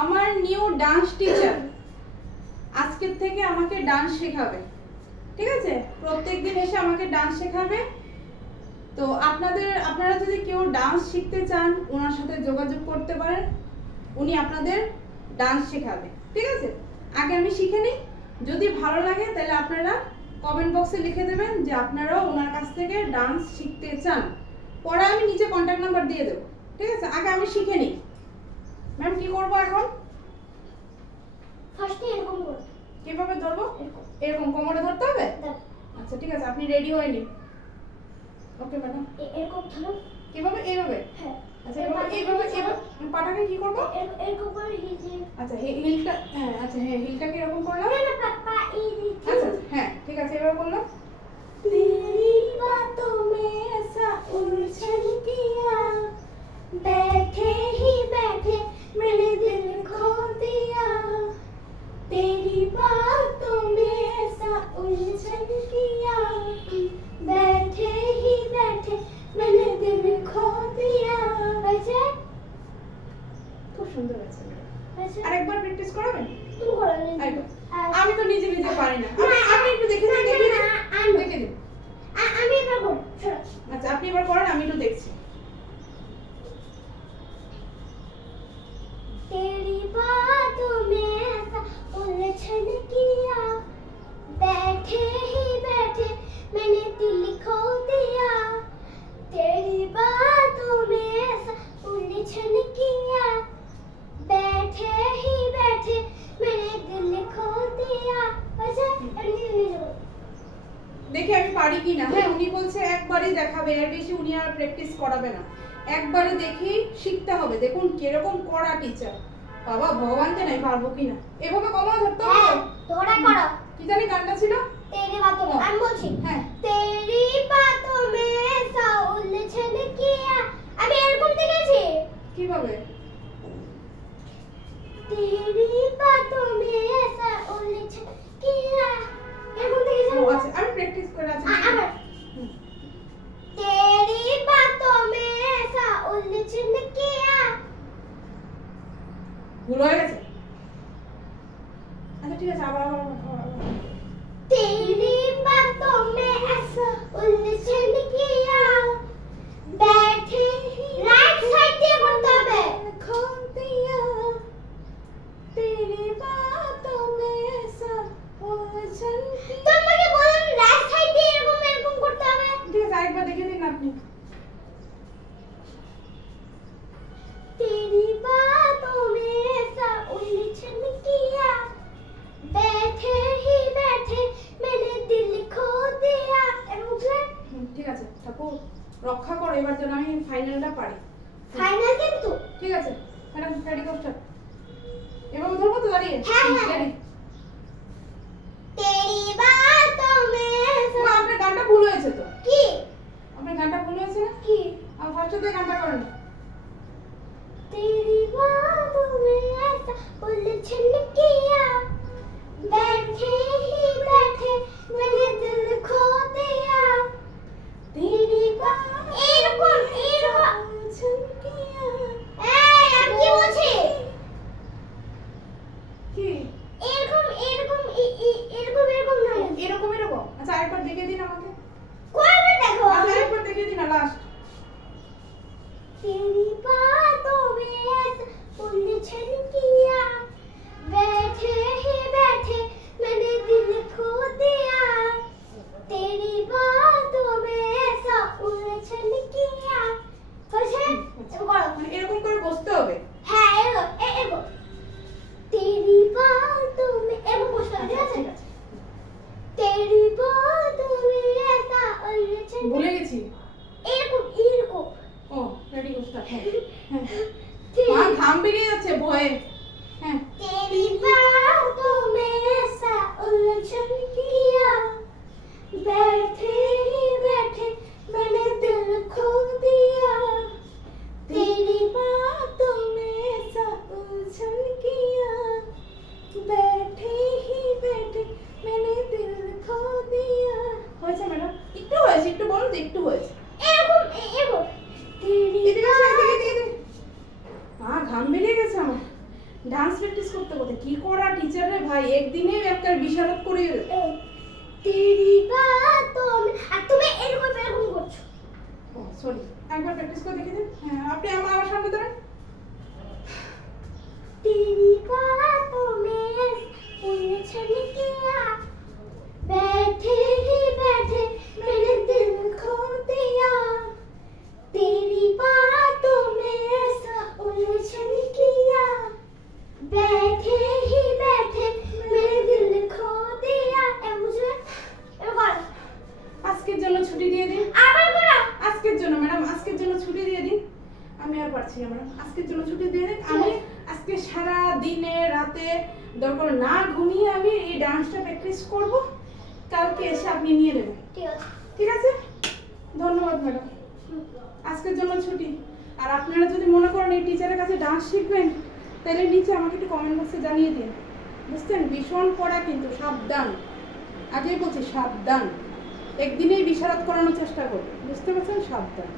আমার new dance teacher আজকের থেকে আমাকে ডান্স শেখাবে, ঠিক আছে? প্রত্যেকদিন এসে আমাকে ডান্স শেখাবে। তো আপনারা যদি কেউ ডান্স শিখতে চান ওনার সাথে যোগাযোগ করতে পারেন, উনি আপনাদের ডান্স শেখাবে, ঠিক আছে? আগে আমি শিখে নিই, যদি ভালো লাগে তাহলে আপনারা কমেন্ট বক্সে লিখে দেবেন যে আপনারাও ওনার কাছ থেকে ডান্স শিখতে চান। পরে আমি নিচে কন্ট্যাক্ট নাম্বার দিয়ে দেবো, ঠিক আছে? আগে আমি শিখে নিই। ম্যাম কি করবো এখন? ফার্স্টে এরকম করব। কিভাবে ধরবো? এরকম কোমরে ধরতে হবে? আচ্ছা ঠিক আছে, আপনি রেডি হয়ে নিন। Okay madam. এরকম ধরো। কিভাবে? এইভাবে? হ্যাঁ। আচ্ছা এইভাবে পাটাকে কি করব? এরকম করে হিল। আচ্ছা হিলটা, হ্যাঁ আচ্ছা হ্যাঁ হিলটাকে এরকম করলাম। না পাপা এই দিকে। আচ্ছা হ্যাঁ ঠিক আছে, এভাবে করলাম। तेरी बातों में ऐसा उलझन किया, बैठे ही बैठे मैंने दिल खो दिया। तेरी बातों में ऐसा उलझन किया, बैठे ही बैठे मैंने दिल खो दिया। वैसे খুব সুন্দর আছে। वैसे আরেকবার প্র্যাকটিস করাবেন? तुम करो नहीं। আমি তো নিজে পারি না। আপনি একটু দেখে দিন। দেখে দিন। আমি এবার করব। আচ্ছা আপনি এবার করেন, আমি একটু দেখছি। तेरी बातों में ऐसा उलझन किया, बैठे ही बैठे मैंने दिल खो दिया। तेरी बातों में ऐसा उलझन किया, बैठे ही बैठे मैंने दिल खो दिया। वैसे দেখি আমি পারি কি না। হ্যাঁ উনি বলছে একবারই দেখাবে, এর বেশি উনি আর প্র্যাকটিস করাবে না। একবারে দেখি শিখতে হবে। দেখুন কিরকম কড়া টিচার। বাবা ভগবান জানে পারবো কিনা। এভাবে কমা ধরতে হবে। তোরা করো। কি জানি গানটা ছিল? तेरी बातों में আমি বলছি। হ্যাঁ तेरी बातों में ऐसा उलझन किया। আমি এরকম দেখেছি। কিভাবে? तेरी बातों में ऐसा उलझन किया। এরকম দেখেছি। ও আচ্ছা আমি প্র্যাকটিস করে আছি। আবার तेरी बातों में ऐसा उलझन किया। ভুল হয়ে গেছে। আচ্ছা ঠিক আছে আবার। तेरी बातों में ऐसा उलझन किया, बैठे ही राइट साइड দিয়ে করতে হবে। खो दिया तेरी बातों में ऐसा उलझन किया। তোমাকে বললাম রাইট সাইড দিয়ে এরকম করতে হবে। ঠিক আছে আরেকবার দেখে দিন আপনি। तेरी बातों में ऐसा उलझन किया, बैठे ही बैठे मैंने दिल खो दिया। ঠিক আছে ঠাকুর রক্ষা করো, এবার যেন আমি ফাইনালটা পারি। ফাইনাল কিন্তু ঠিক আছে ম্যাডাম রেডি করতে। এভাবে ধরবো তো দাঁড়িয়ে? হ্যাঁ, হ্যাঁ। ready? तेरी बातों में ऐसा মা, আপনার গানটা ভুল হয়েছে তো। কি আপনার গানটা ভুল হয়েছে না? কি আর ফার্স্টে থেকে গানটা করেন। तेरी बातों में ऐसा उलझन किया, बैठे ही बैठे मैंने दिल खो दिया। तेरी बातों এরকম उलझन किया। এই আমি কি বলছি কি এরকম নয়। এরকম আচ্ছা আরেকবার দেখে দিন আমাকে। কয়বার দেখো? আচ্ছা আরেকবার দেখে দিন না লাস্ট। तेरी बातों में ऐसा उलझन किया, बैठे ही बैठे मैंने दिल खो दिया। तेरी बातों में ऐसा उलझन किया। বুঝে? করো। মানে এরকম করে বসতে হবে। হ্যাঁ এগো। तेरी बातों में এগো বসতে হবে, ঠিক আছে? तेरी बातों में ऐसा उलझन ভুলে গেছি। এরকম ও রেডি করতে। হ্যাঁ হ্যাঁ तेरी মা ঘাম বেরিয়ে যাচ্ছে ভয়ে। হ্যাঁ तेरी बातों में ऐसा उलझन किया, बैठे ही बैठे मैंने दिल खो दिया। तेरी बातों में ऐसा उलझन किया, बैठे ही बैठे मैंने दिल खो दिया। হয়েছে ম্যাডাম? একটু হয়েছে, একটু বলুন তো একটু হয়েছে। এরকম তেরি तेरी এদিকে আসো, এদিকে। মা ঘাম ডান্স প্র্যাকটিস করতে করতে কি করা টিচার রে ভাই, একদিনেই একটা বিশারদ করে এ, তেরি বাতোं में আর তুমি এরকম করছো। ও সরি, একবার প্র্যাকটিস করে দেখে দিন। হ্যাঁ আপনি আমার সামনে দাঁড়ান। तेरी बातों में उलझन किया, बैठे ही बैठे मैंने दिल खो दिया, तेरी बातों में ऐसा उलझन किया, बैठे ही बैठे मैंने दिल खो दिया। ए मुझे এবার আজকের জন্য ছুটি দিয়ে দিন। আবার বলো। আজকের জন্য ম্যাডাম, আজকের জন্য ছুটি দিয়ে দিন। আমি আর পারছি না ম্যাডাম, আজকের জন্য ছুটি দিয়ে দিন। আমি আজকে সারা দিনে রাতে দরকার না ঘুমিয়ে আমি এই ডান্সটা প্র্যাকটিস করব, কালকে এসে আপনি নিয়ে নেবেন। ঠিক আছে। ঠিক আছে, ধন্যবাদ ম্যাডাম। আজকের জন্য ছুটি। আর আপনারা যদি মনে করেন এই টিচারের কাছে ডান্স শিখবেন, তাহলে নিচে আমাকে একটু কমেন্ট বক্সে জানিয়ে দিন। বুঝছেন, ভীষণ কড়া কিন্তু, সাবধান। আগেই বলছি সাবধান, একদিনেই বিশারদ করানোর চেষ্টা করবেন, বুঝতে পারছেন, সাবধান।